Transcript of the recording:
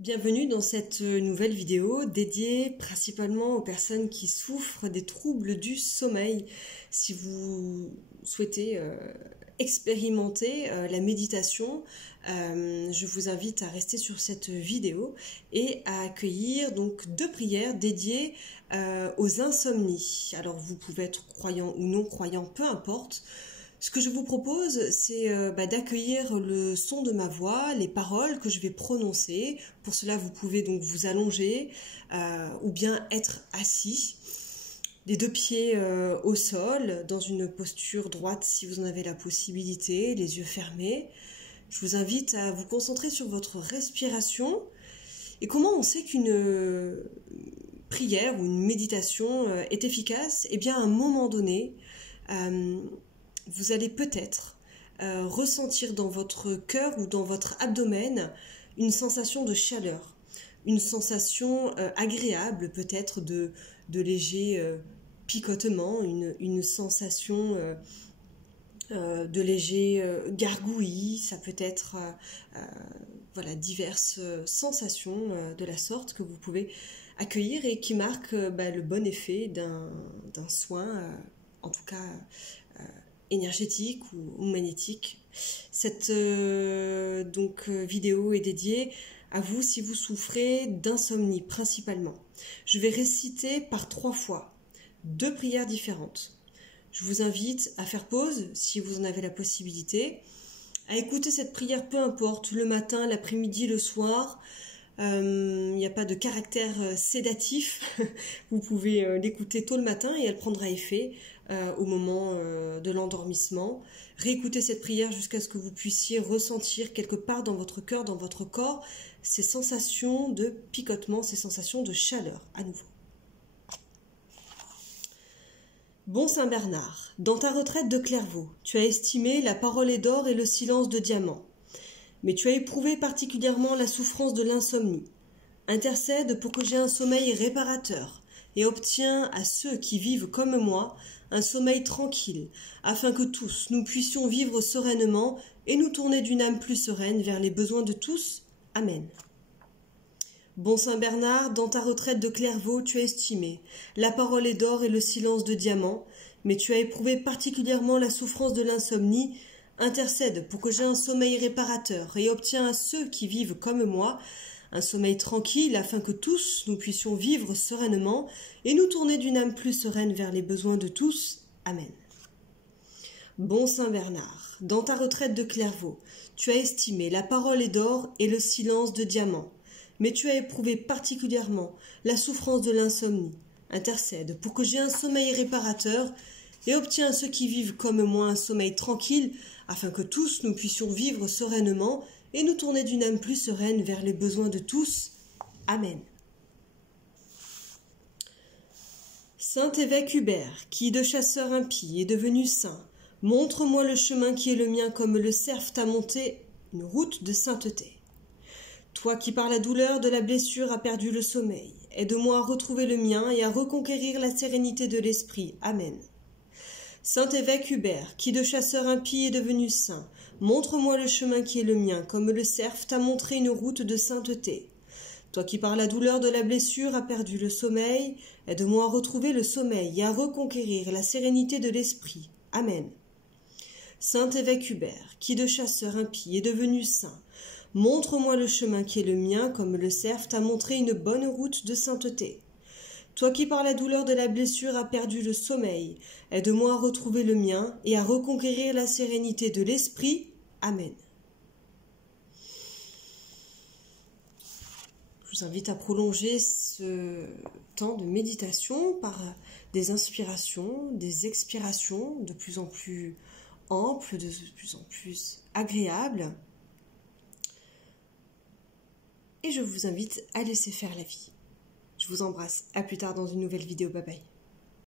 Bienvenue dans cette nouvelle vidéo dédiée principalement aux personnes qui souffrent des troubles du sommeil. Si vous souhaitez expérimenter la méditation, je vous invite à rester sur cette vidéo et à accueillir donc 2 prières dédiées aux insomnies. Alors vous pouvez être croyant ou non croyant, peu importe. Ce que je vous propose, c'est d'accueillir le son de ma voix, les paroles que je vais prononcer. Pour cela, vous pouvez donc vous allonger ou bien être assis, les 2 pieds au sol, dans une posture droite si vous en avez la possibilité, les yeux fermés. Je vous invite à vous concentrer sur votre respiration. Et comment on sait qu'une prière ou une méditation est efficace? Eh bien, à un moment donné, vous allez peut-être ressentir dans votre cœur ou dans votre abdomen une sensation de chaleur, une sensation agréable peut-être de léger picotement, une sensation de léger gargouillis, ça peut être voilà, diverses sensations de la sorte que vous pouvez accueillir et qui marquent le bon effet d'un soin, en tout cas énergétique ou magnétique. Cette vidéo est dédiée à vous si vous souffrez d'insomnie principalement. Je vais réciter par 3 fois 2 prières différentes. Je vous invite à faire pause si vous en avez la possibilité, à écouter cette prière peu importe, le matin, l'après-midi, le soir. Il n'y a pas de caractère sédatif, vous pouvez l'écouter tôt le matin et elle prendra effet au moment de l'endormissement. Réécoutez cette prière jusqu'à ce que vous puissiez ressentir quelque part dans votre cœur, dans votre corps, ces sensations de picotement, ces sensations de chaleur à nouveau. Bon Saint Bernard, dans ta retraite de Clairvaux, tu as estimé la parole est d'or et le silence de diamant. Mais tu as éprouvé particulièrement la souffrance de l'insomnie. Intercède pour que j'aie un sommeil réparateur et obtiens à ceux qui vivent comme moi un sommeil tranquille, afin que tous nous puissions vivre sereinement et nous tourner d'une âme plus sereine vers les besoins de tous. Amen. Bon Saint Bernard, dans ta retraite de Clairvaux, tu as estimé la parole est d'or et le silence de diamant, mais tu as éprouvé particulièrement la souffrance de l'insomnie. Intercède pour que j'aie un sommeil réparateur et obtiens à ceux qui vivent comme moi un sommeil tranquille afin que tous nous puissions vivre sereinement et nous tourner d'une âme plus sereine vers les besoins de tous. Amen. Bon Saint Bernard, dans ta retraite de Clairvaux, tu as estimé la parole est d'or et le silence de diamant, mais tu as éprouvé particulièrement la souffrance de l'insomnie. Intercède pour que j'aie un sommeil réparateur et obtiens à ceux qui vivent comme moi un sommeil tranquille, afin que tous nous puissions vivre sereinement et nous tourner d'une âme plus sereine vers les besoins de tous. Amen. Saint évêque Hubert, qui de chasseur impie est devenu saint, montre-moi le chemin qui est le mien comme le cerf t'a monté une route de sainteté. Toi qui par la douleur de la blessure as perdu le sommeil, aide-moi à retrouver le mien et à reconquérir la sérénité de l'esprit. Amen. Saint évêque Hubert, qui de chasseur impie est devenu saint, montre-moi le chemin qui est le mien, comme le cerf t'a montré une route de sainteté. Toi qui par la douleur de la blessure as perdu le sommeil, aide-moi à retrouver le sommeil et à reconquérir la sérénité de l'esprit. Amen. Saint évêque Hubert, qui de chasseur impie est devenu saint, montre-moi le chemin qui est le mien, comme le cerf t'a montré une bonne route de sainteté. Toi qui par la douleur de la blessure as perdu le sommeil, aide-moi à retrouver le mien et à reconquérir la sérénité de l'esprit. Amen. Je vous invite à prolonger ce temps de méditation par des inspirations, des expirations de plus en plus amples, de plus en plus agréables. Et je vous invite à laisser faire la vie. Je vous embrasse. À plus tard dans une nouvelle vidéo. Bye bye.